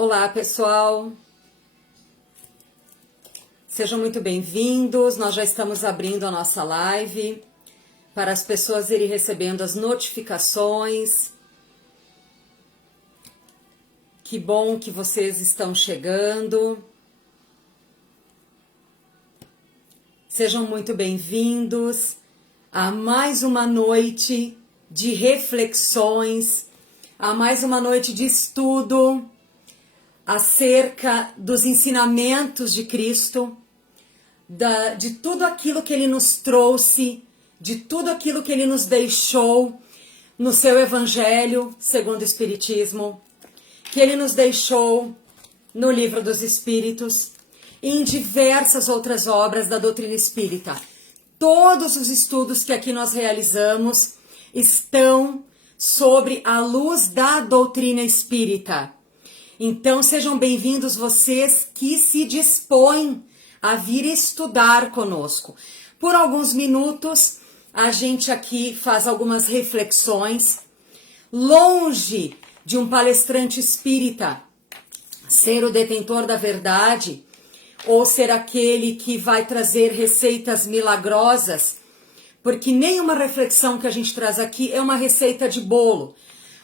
Olá, pessoal. Sejam muito bem-vindos. Nós já estamos abrindo a nossa live para as pessoas irem recebendo as notificações. Que bom que vocês estão chegando. Sejam muito bem-vindos a mais uma noite de reflexões, a mais uma noite de estudo acerca dos ensinamentos de Cristo, de tudo aquilo que Ele nos trouxe, de tudo aquilo que Ele nos deixou no seu Evangelho, segundo o Espiritismo, que Ele nos deixou no Livro dos Espíritos e em diversas outras obras da doutrina espírita. Todos os estudos que aqui nós realizamos estão sobre a luz da doutrina espírita. Então, sejam bem-vindos vocês que se dispõem a vir estudar conosco. Por alguns minutos, a gente aqui faz algumas reflexões. Longe de um palestrante espírita ser o detentor da verdade ou ser aquele que vai trazer receitas milagrosas, porque nenhuma reflexão que a gente traz aqui é uma receita de bolo.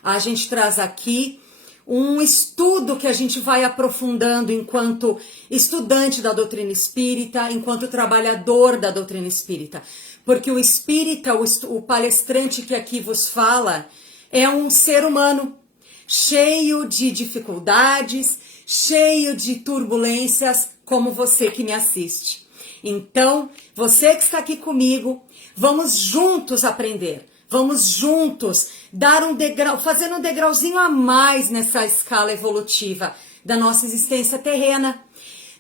A gente traz aqui um estudo que a gente vai aprofundando enquanto estudante da doutrina espírita, enquanto trabalhador da doutrina espírita. Porque o espírita, o palestrante que aqui vos fala, é um ser humano cheio de dificuldades, cheio de turbulências, como você que me assiste. Então, você que está aqui comigo, vamos juntos aprender. Vamos juntos dar um degrau, fazer um degrauzinho a mais nessa escala evolutiva da nossa existência terrena.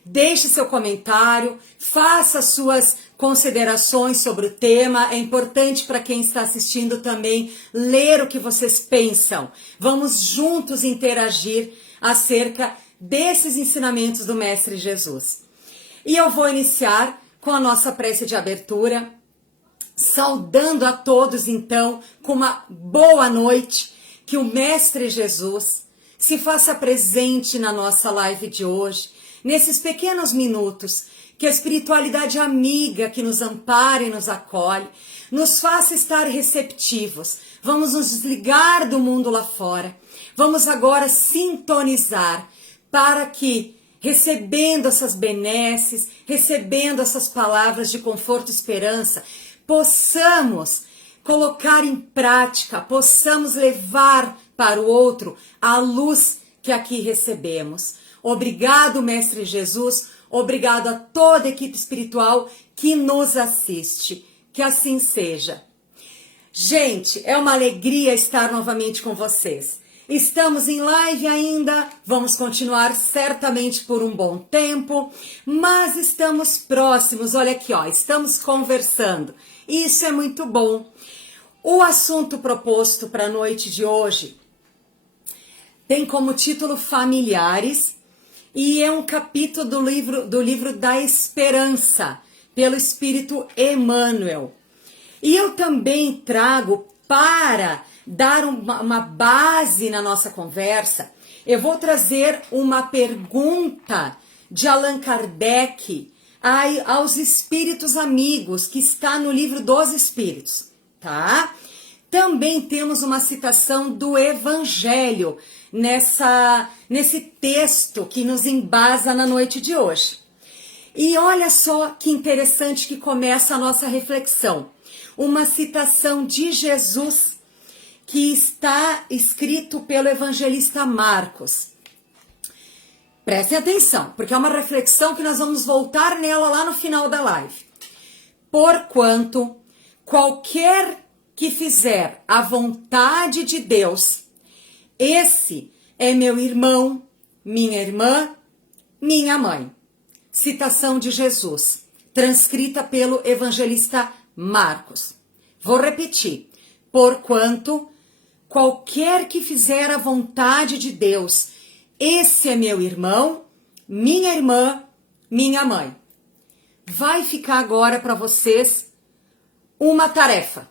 Deixe seu comentário, faça suas considerações sobre o tema. É importante para quem está assistindo também ler o que vocês pensam. Vamos juntos interagir acerca desses ensinamentos do Mestre Jesus. E eu vou iniciar com a nossa prece de abertura, saudando a todos, então, com uma boa noite, que o Mestre Jesus se faça presente na nossa live de hoje, nesses pequenos minutos, que a espiritualidade amiga que nos ampara e nos acolhe, nos faça estar receptivos. Vamos nos desligar do mundo lá fora, vamos agora sintonizar para que, recebendo essas benesses, recebendo essas palavras de conforto e esperança, possamos colocar em prática, possamos levar para o outro a luz que aqui recebemos. Obrigado, Mestre Jesus, obrigado a toda a equipe espiritual que nos assiste. Que assim seja. Gente, é uma alegria estar novamente com vocês. Estamos em live ainda, vamos continuar certamente por um bom tempo, mas estamos próximos, olha aqui, ó, estamos conversando. Isso é muito bom. O assunto proposto para a noite de hoje tem como título Familiares e é um capítulo do livro da Esperança, pelo Espírito Emmanuel. E eu também trago para dar uma base na nossa conversa, eu vou trazer uma pergunta de Allan Kardec aos espíritos amigos, que está no livro dos Espíritos, tá? Também temos uma citação do Evangelho nesse texto que nos embasa na noite de hoje. E olha só que interessante que começa a nossa reflexão. Uma citação de Jesus que está escrito pelo evangelista Marcos. Prestem atenção, porque é uma reflexão que nós vamos voltar nela lá no final da live. Porquanto, qualquer que fizer a vontade de Deus, esse é meu irmão, minha irmã, minha mãe. Citação de Jesus, transcrita pelo evangelista Marcos. Vou repetir. Porquanto, qualquer que fizer a vontade de Deus, esse é meu irmão, minha irmã, minha mãe. Vai ficar agora para vocês uma tarefa.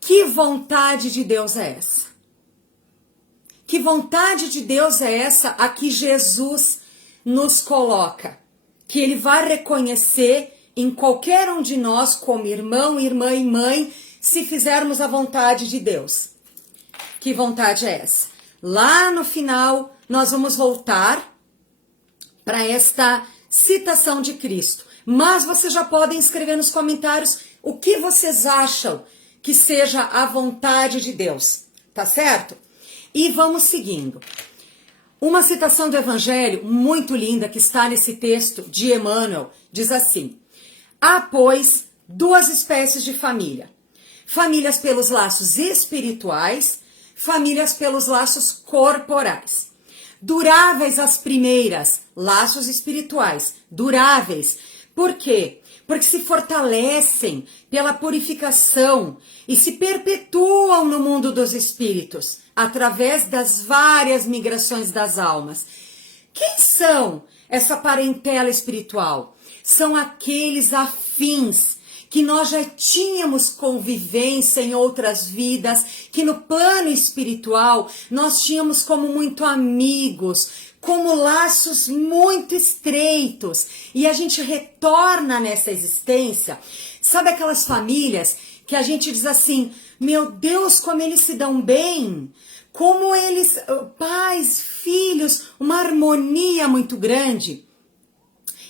Que vontade de Deus é essa? Que vontade de Deus é essa a que Jesus nos coloca? Que ele vai reconhecer em qualquer um de nós como irmão, irmã e mãe, se fizermos a vontade de Deus. Que vontade é essa? Lá no final, nós vamos voltar para esta citação de Cristo. Mas vocês já podem escrever nos comentários o que vocês acham que seja a vontade de Deus, tá certo? E vamos seguindo. Uma citação do Evangelho muito linda que está nesse texto de Emmanuel diz assim: há, pois, duas espécies de família. Famílias pelos laços espirituais, famílias pelos laços corporais. Duráveis as primeiras, laços espirituais, duráveis. Por quê? Porque se fortalecem pela purificação e se perpetuam no mundo dos espíritos, através das várias migrações das almas. Quem são essa parentela espiritual? São aqueles afins que nós já tínhamos convivência em outras vidas, que no plano espiritual nós tínhamos como muito amigos, como laços muito estreitos, e a gente retorna nessa existência. Sabe aquelas famílias que a gente diz assim, meu Deus, como eles se dão bem, como eles, pais, filhos, uma harmonia muito grande.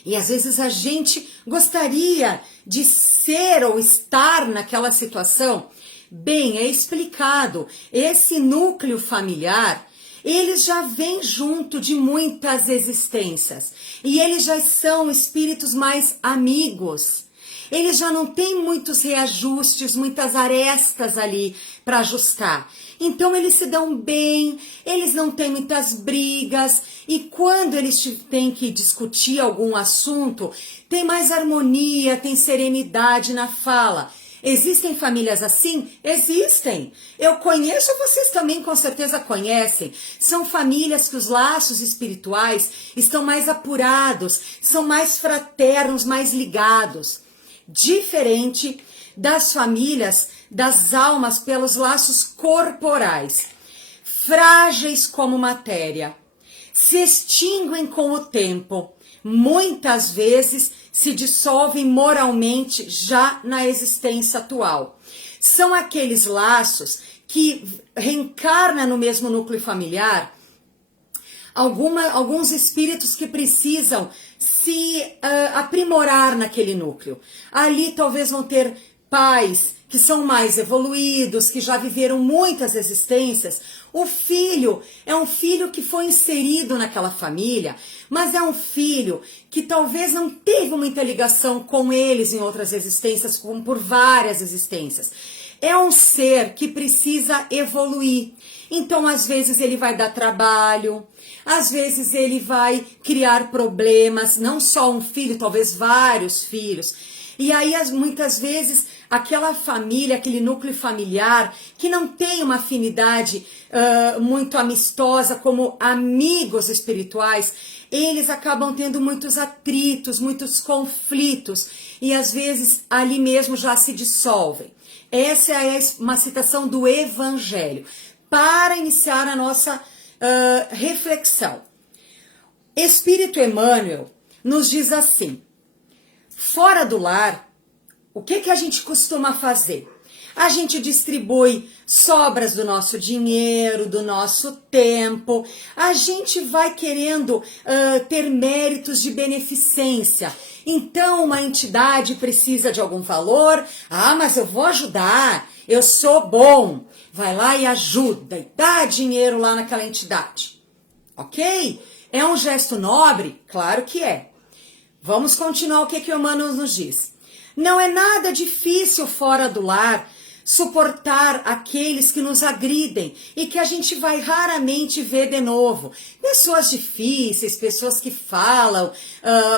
E às vezes a gente gostaria de ser ou estar naquela situação. Bem, é explicado, esse núcleo familiar, eles já vêm junto de muitas existências. E eles já são espíritos mais amigos. Eles já não têm muitos reajustes, muitas arestas ali para ajustar. Então eles se dão bem, eles não têm muitas brigas, e quando eles têm que discutir algum assunto, tem mais harmonia, tem serenidade na fala. Existem famílias assim? Existem. Eu conheço, vocês também com certeza conhecem. São famílias que os laços espirituais estão mais apurados, são mais fraternos, mais ligados. Diferente das famílias, das almas pelos laços corporais, frágeis como matéria, se extinguem com o tempo, muitas vezes se dissolvem moralmente já na existência atual. São aqueles laços que reencarnam no mesmo núcleo familiar, alguns espíritos que precisam se aprimorar naquele núcleo. Ali talvez vão ter pais que são mais evoluídos, que já viveram muitas existências. O filho é um filho que foi inserido naquela família, mas é um filho que talvez não teve muita ligação com eles em outras existências, como por várias existências. É um ser que precisa evoluir. Então, às vezes, ele vai dar trabalho, às vezes ele vai criar problemas, não só um filho, talvez vários filhos. E aí, muitas vezes, aquela família, aquele núcleo familiar, que não tem uma afinidade muito amistosa como amigos espirituais, eles acabam tendo muitos atritos, muitos conflitos, e às vezes ali mesmo já se dissolvem. Essa é uma citação do Evangelho, para iniciar a nossa reflexão. Espírito Emmanuel nos diz assim: fora do lar, o que a gente costuma fazer? A gente distribui sobras do nosso dinheiro, do nosso tempo, a gente vai querendo ter méritos de beneficência. Então, uma entidade precisa de algum valor, mas eu vou ajudar, eu sou bom. Vai lá e ajuda, e dá dinheiro lá naquela entidade. Ok? É um gesto nobre? Claro que é. Vamos continuar o que o Emmanuel nos diz. Não é nada difícil fora do lar suportar aqueles que nos agridem e que a gente vai raramente ver de novo. Pessoas difíceis, pessoas que falam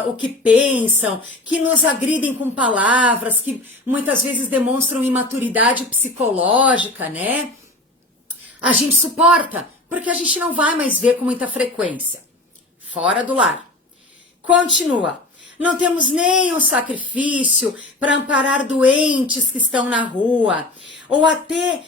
o que pensam, que nos agridem com palavras, que muitas vezes demonstram imaturidade psicológica, né? A gente suporta, porque a gente não vai mais ver com muita frequência. Fora do lar. Continua. Não temos nem um sacrifício para amparar doentes que estão na rua, ou até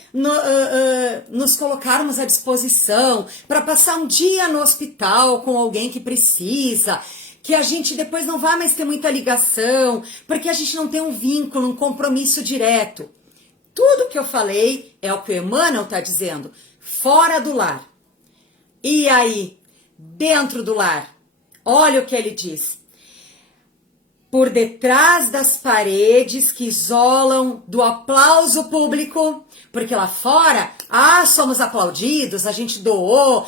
nos colocarmos à disposição para passar um dia no hospital com alguém que precisa, que a gente depois não vai mais ter muita ligação, porque a gente não tem um vínculo, um compromisso direto. Tudo que eu falei é o que o Emmanuel está dizendo, fora do lar. E aí, dentro do lar, olha o que ele diz. Por detrás das paredes que isolam do aplauso público, porque lá fora, somos aplaudidos, a gente doou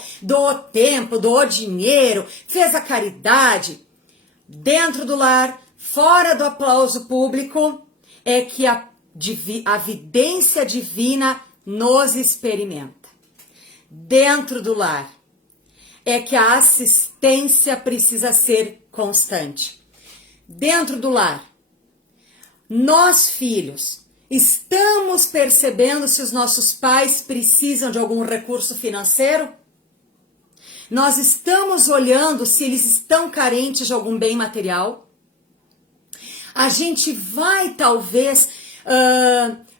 tempo, doou dinheiro, fez a caridade. Dentro do lar, fora do aplauso público, é que a vidência divina nos experimenta. Dentro do lar, é que a assistência precisa ser constante. Dentro do lar, nós filhos, estamos percebendo se os nossos pais precisam de algum recurso financeiro? Nós estamos olhando se eles estão carentes de algum bem material? A gente vai talvez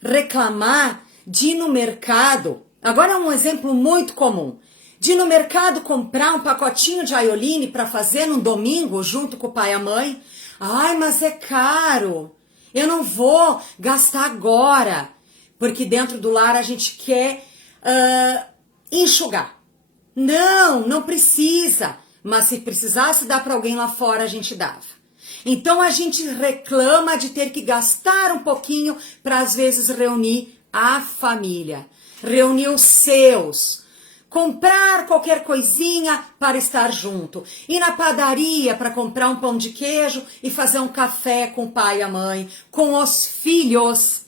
reclamar de ir no mercado, agora é um exemplo muito comum, de ir no mercado comprar um pacotinho de aioline para fazer num domingo junto com o pai e a mãe. Ai, mas é caro, eu não vou gastar agora, porque dentro do lar a gente quer enxugar. Não precisa, mas se precisasse dar para alguém lá fora, a gente dava. Então a gente reclama de ter que gastar um pouquinho para às vezes reunir a família, reunir os seus, comprar qualquer coisinha para estar junto, ir na padaria para comprar um pão de queijo e fazer um café com o pai e a mãe, com os filhos.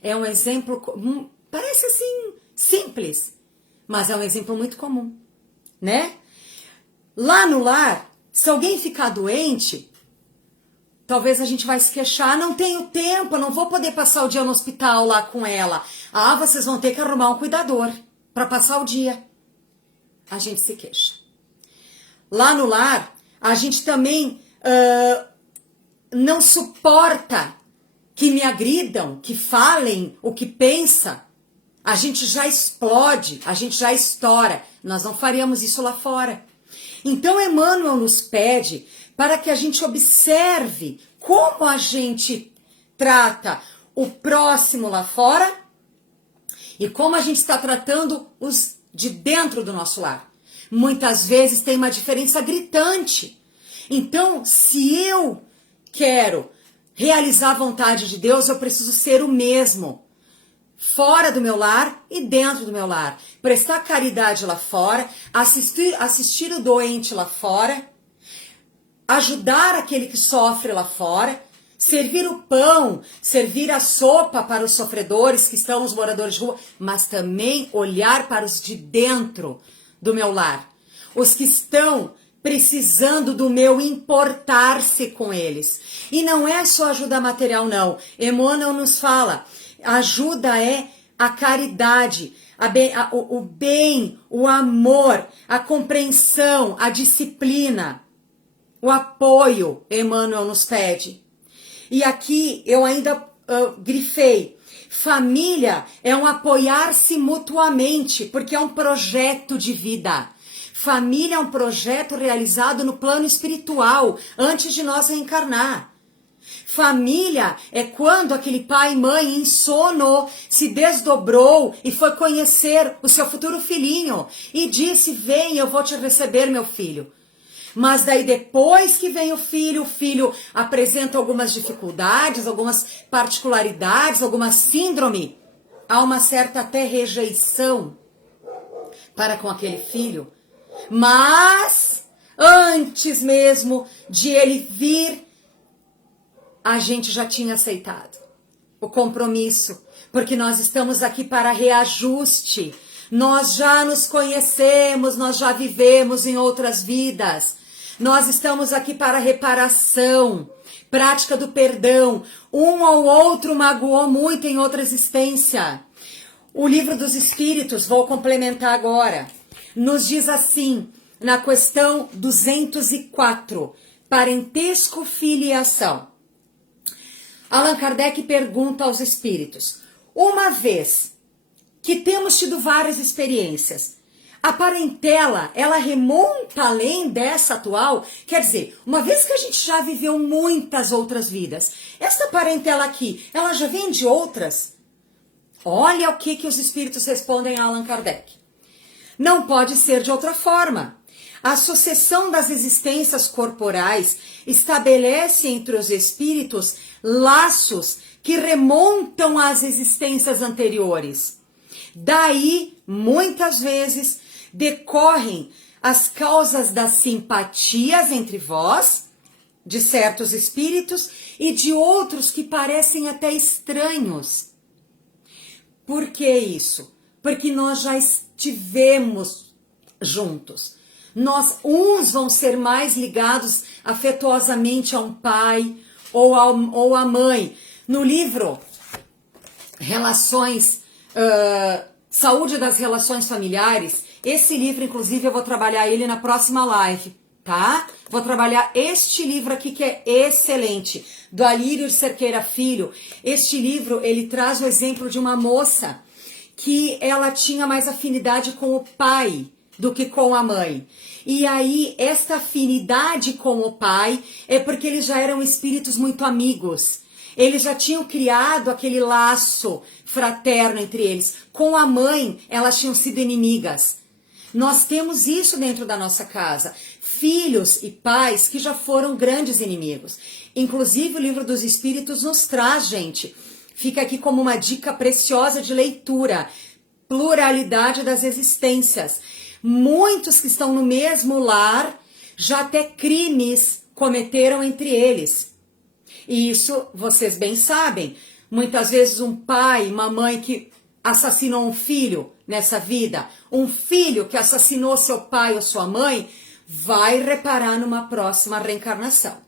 É um exemplo, parece assim, simples, mas é um exemplo muito comum, né? Lá no lar, se alguém ficar doente, talvez a gente vai se queixar, não tenho tempo, não vou poder passar o dia no hospital lá com ela. Vocês vão ter que arrumar um cuidador para passar o dia. A gente se queixa. Lá no lar, a gente também não suporta que me agridam, que falem o que pensa. A gente já explode, a gente já estoura. Nós não faríamos isso lá fora. Então, Emmanuel nos pede para que a gente observe como a gente trata o próximo lá fora e como a gente está tratando os de dentro do nosso lar. Muitas vezes tem uma diferença gritante. Então, se eu quero realizar a vontade de Deus, eu preciso ser o mesmo. Fora do meu lar e dentro do meu lar. Prestar caridade lá fora, assistir o doente lá fora, ajudar aquele que sofre lá fora, servir o pão, servir a sopa para os sofredores que estão os moradores de rua, mas também olhar para os de dentro do meu lar. Os que estão precisando do meu importar-se com eles. E não é só ajuda material, não. Emmanuel nos fala, ajuda é a caridade, o bem, o amor, a compreensão, a disciplina, o apoio, Emmanuel nos pede. E aqui eu ainda grifei, família é um apoiar-se mutuamente, porque é um projeto de vida. Família é um projeto realizado no plano espiritual, antes de nós reencarnar. Família é quando aquele pai e mãe em sono se desdobrou e foi conhecer o seu futuro filhinho e disse, vem, eu vou te receber, meu filho. Mas daí depois que vem o filho apresenta algumas dificuldades, algumas particularidades, alguma síndrome, há uma certa até rejeição para com aquele filho. Mas antes mesmo de ele vir, a gente já tinha aceitado o compromisso, porque nós estamos aqui para reajuste. Nós já nos conhecemos, nós já vivemos em outras vidas. Nós estamos aqui para reparação, prática do perdão. Um ou outro magoou muito em outra existência. O Livro dos Espíritos, vou complementar agora, nos diz assim, na questão 204, Parentesco, filiação. Allan Kardec pergunta aos espíritos: uma vez que temos tido várias experiências, a parentela, ela remonta além dessa atual? Quer dizer, uma vez que a gente já viveu muitas outras vidas, essa parentela aqui, ela já vem de outras? Olha o que os espíritos respondem a Allan Kardec. Não pode ser de outra forma. A sucessão das existências corporais estabelece entre os espíritos laços que remontam às existências anteriores. Daí, muitas vezes, decorrem as causas das simpatias entre vós, de certos espíritos, e de outros que parecem até estranhos. Por que isso? Porque nós já estivemos juntos. Uns vão ser mais ligados afetuosamente a um pai ou a mãe. No livro Saúde das Relações Familiares, esse livro, inclusive, eu vou trabalhar ele na próxima live, tá? Vou trabalhar este livro aqui que é excelente, do Alírio de Cerqueira Filho. Este livro, ele traz o exemplo de uma moça que ela tinha mais afinidade com o pai do que com a mãe. E aí, esta afinidade com o pai é porque eles já eram espíritos muito amigos. Eles já tinham criado aquele laço fraterno entre eles. Com a mãe, elas tinham sido inimigas. Nós temos isso dentro da nossa casa. Filhos e pais que já foram grandes inimigos. Inclusive, o Livro dos Espíritos nos traz, gente, fica aqui como uma dica preciosa de leitura. Pluralidade das existências. Muitos que estão no mesmo lar, já até crimes cometeram entre eles. E isso vocês bem sabem. Muitas vezes um pai, uma mãe que assassinou um filho nessa vida, um filho que assassinou seu pai ou sua mãe, vai reparar numa próxima reencarnação.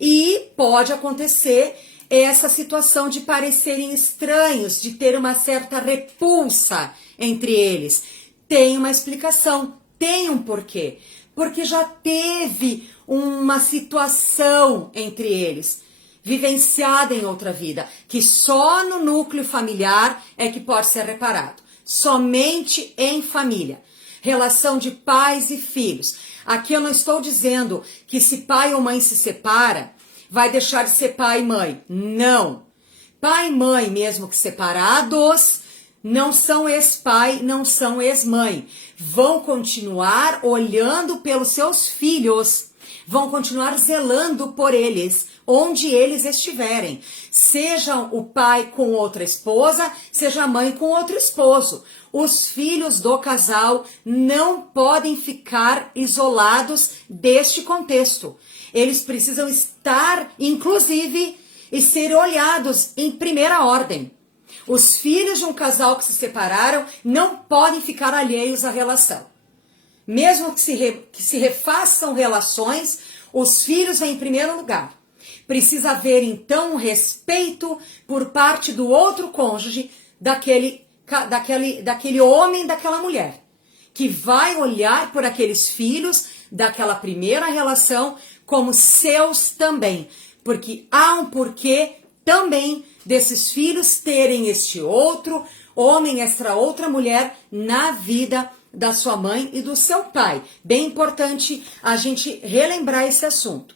E pode acontecer essa situação de parecerem estranhos, de ter uma certa repulsa entre eles. Tem uma explicação, tem um porquê. Porque já teve uma situação entre eles, vivenciada em outra vida, que só no núcleo familiar é que pode ser reparado. Somente em família. Relação de pais e filhos. Aqui eu não estou dizendo que se pai ou mãe se separa, vai deixar de ser pai e mãe. Não. Pai e mãe, mesmo que separados, não são ex-pai, não são ex-mãe. Vão continuar olhando pelos seus filhos. Vão continuar zelando por eles, onde eles estiverem. Seja o pai com outra esposa, seja a mãe com outro esposo. Os filhos do casal não podem ficar isolados deste contexto. Eles precisam estar, inclusive, e ser olhados em primeira ordem. Os filhos de um casal que se separaram não podem ficar alheios à relação. Mesmo que se refaçam relações, os filhos vêm em primeiro lugar. Precisa haver, então, um respeito por parte do outro cônjuge, daquele homem, daquela mulher, que vai olhar por aqueles filhos daquela primeira relação como seus também. Porque há um porquê também desses filhos terem este outro homem, esta outra mulher na vida da sua mãe e do seu pai. Bem importante a gente relembrar esse assunto.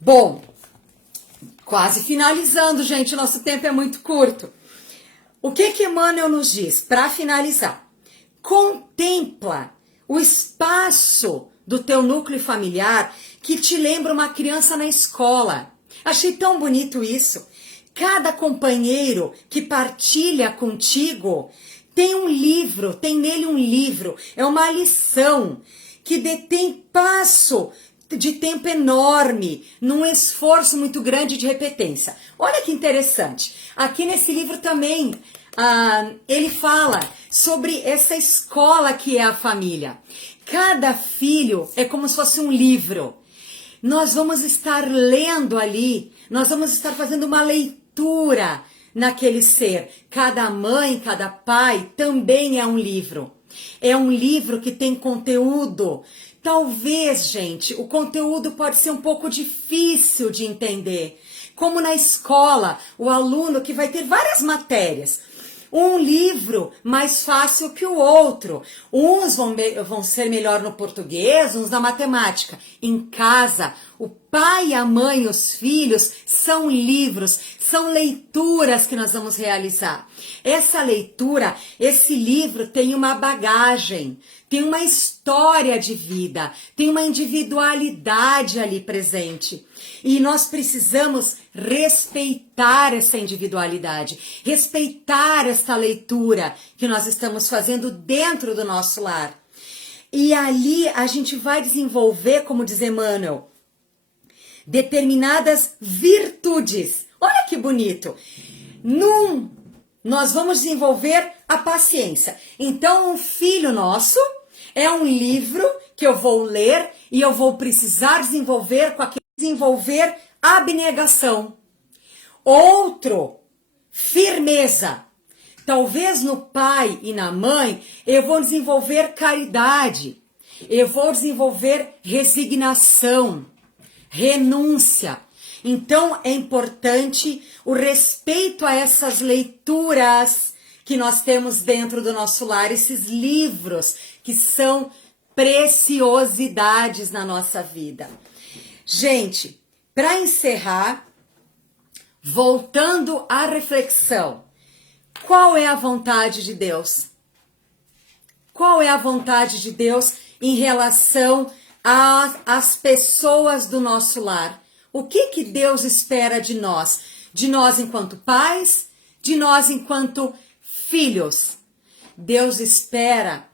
Bom, quase finalizando, gente, nosso tempo é muito curto. O que Emmanuel nos diz? Para finalizar, contempla o espaço do teu núcleo familiar que te lembra uma criança na escola. Achei tão bonito isso. Cada companheiro que partilha contigo tem um livro, tem nele um livro, é uma lição que detém passo de tempo enorme, num esforço muito grande de repetência. Olha que interessante. Aqui nesse livro também, ele fala sobre essa escola que é a família. Cada filho é como se fosse um livro. Nós vamos estar lendo ali, nós vamos estar fazendo uma leitura naquele ser. Cada mãe, cada pai também é um livro. É um livro que tem conteúdo. Talvez, gente, o conteúdo pode ser um pouco difícil de entender. Como na escola, o aluno que vai ter várias matérias. Um livro mais fácil que o outro. Uns vão ser melhor no português, uns na matemática. Em casa, o pai, a mãe, os filhos são livros, são leituras que nós vamos realizar. Essa leitura, esse livro tem uma bagagem, tem uma história de vida, tem uma individualidade ali presente. E nós precisamos respeitar essa individualidade, respeitar essa leitura que nós estamos fazendo dentro do nosso lar. E ali a gente vai desenvolver, como diz Emmanuel, determinadas virtudes. Olha que bonito! Nós vamos desenvolver a paciência. Então, um filho nosso é um livro que eu vou ler e eu vou precisar desenvolver a abnegação. Outro, firmeza. Talvez no pai e na mãe eu vou desenvolver caridade. Eu vou desenvolver resignação, renúncia. Então é importante o respeito a essas leituras que nós temos dentro do nosso lar, esses livros que são preciosidades na nossa vida. Gente, para encerrar, voltando à reflexão, qual é a vontade de Deus? Qual é a vontade de Deus em relação às pessoas do nosso lar? O que Deus espera de nós? De nós enquanto pais, de nós enquanto filhos. Deus espera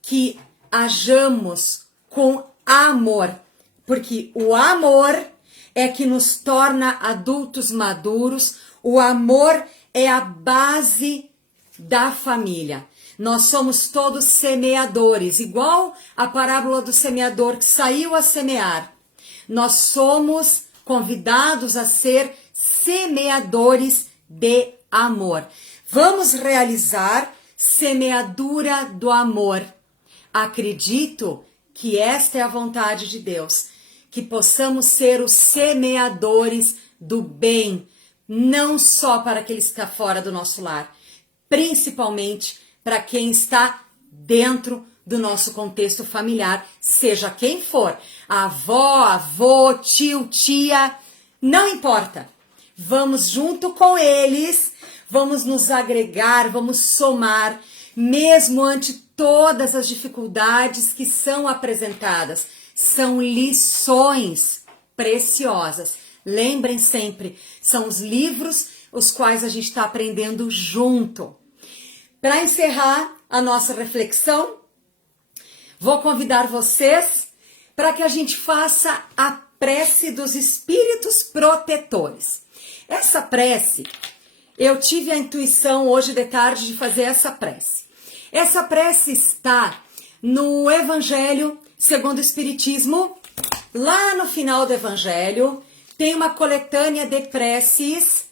que hajamos com amor, porque o amor é que nos torna adultos maduros, o amor é a base da família. Nós somos todos semeadores, igual a parábola do semeador que saiu a semear. Nós somos convidados a ser semeadores de amor. Vamos realizar semeadura do amor. Acredito que esta é a vontade de Deus, que possamos ser os semeadores do bem, não só para aquele que está fora do nosso lar, principalmente para quem está dentro do nosso contexto familiar, seja quem for, avó, avô, tio, tia, não importa. Vamos junto com eles, vamos nos agregar, vamos somar, mesmo ante todas as dificuldades que são apresentadas. São lições preciosas. Lembrem sempre, são os livros os quais a gente está aprendendo junto. Para encerrar a nossa reflexão, vou convidar vocês para que a gente faça a prece dos espíritos protetores. Essa prece, eu tive a intuição hoje de tarde de fazer essa prece. Essa prece está no Evangelho segundo o Espiritismo. Lá no final do Evangelho tem uma coletânea de preces.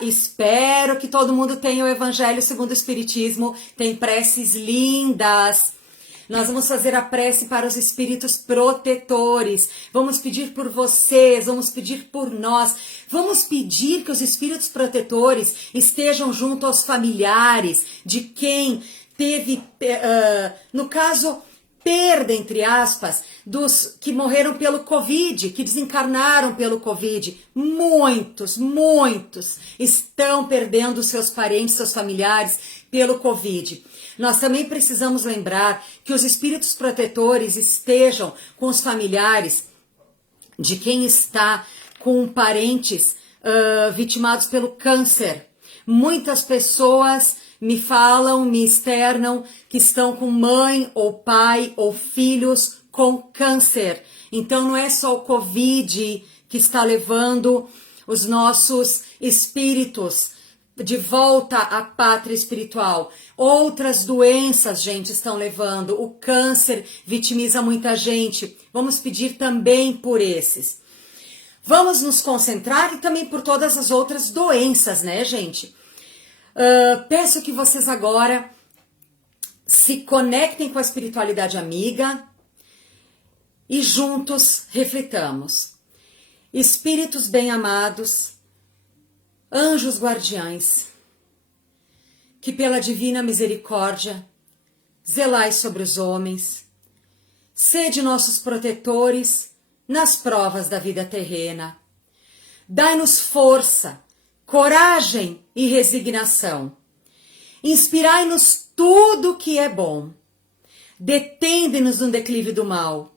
Espero que todo mundo tenha o Evangelho segundo o Espiritismo. Tem preces lindas. Nós vamos fazer a prece para os espíritos protetores. Vamos pedir por vocês, vamos pedir por nós. Vamos pedir que os espíritos protetores estejam junto aos familiares de quem teve, no caso, perda, entre aspas, dos que morreram pelo Covid, que desencarnaram pelo Covid. Muitos estão perdendo seus parentes, seus familiares pelo Covid. Nós também precisamos lembrar que os espíritos protetores estejam com os familiares de quem está com parentes vitimados pelo câncer. Muitas pessoas me falam, me externam que estão com mãe ou pai ou filhos com câncer. Então não é só o Covid que está levando os nossos espíritos de volta à pátria espiritual. Outras doenças, gente, estão levando. O câncer vitimiza muita gente. Vamos pedir também por esses. Vamos nos concentrar e também por todas as outras doenças, né, gente? Peço que vocês agora se conectem com a espiritualidade amiga e juntos reflitamos. Espíritos bem-amados, anjos guardiães, que pela divina misericórdia zelai sobre os homens, sede nossos protetores nas provas da vida terrena. Dai-nos força, coragem e resignação. Inspirai-nos tudo que é bom. Detende-nos no declive do mal.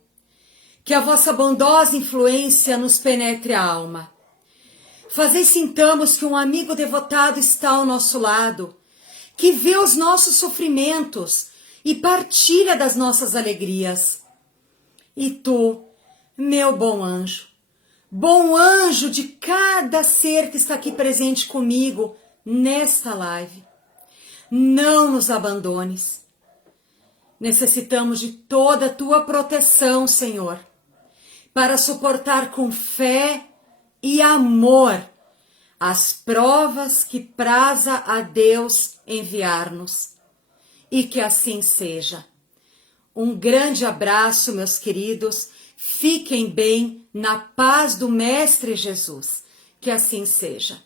Que a vossa bondosa influência nos penetre a alma. Fazei sintamos que um amigo devotado está ao nosso lado, que vê os nossos sofrimentos e partilha das nossas alegrias. E tu, meu bom anjo de cada ser que está aqui presente comigo nesta live, não nos abandones. Necessitamos de toda a tua proteção, Senhor, para suportar com fé e amor as provas que praza a Deus enviar-nos. E que assim seja. Um grande abraço, meus queridos. Fiquem bem na paz do Mestre Jesus. Que assim seja.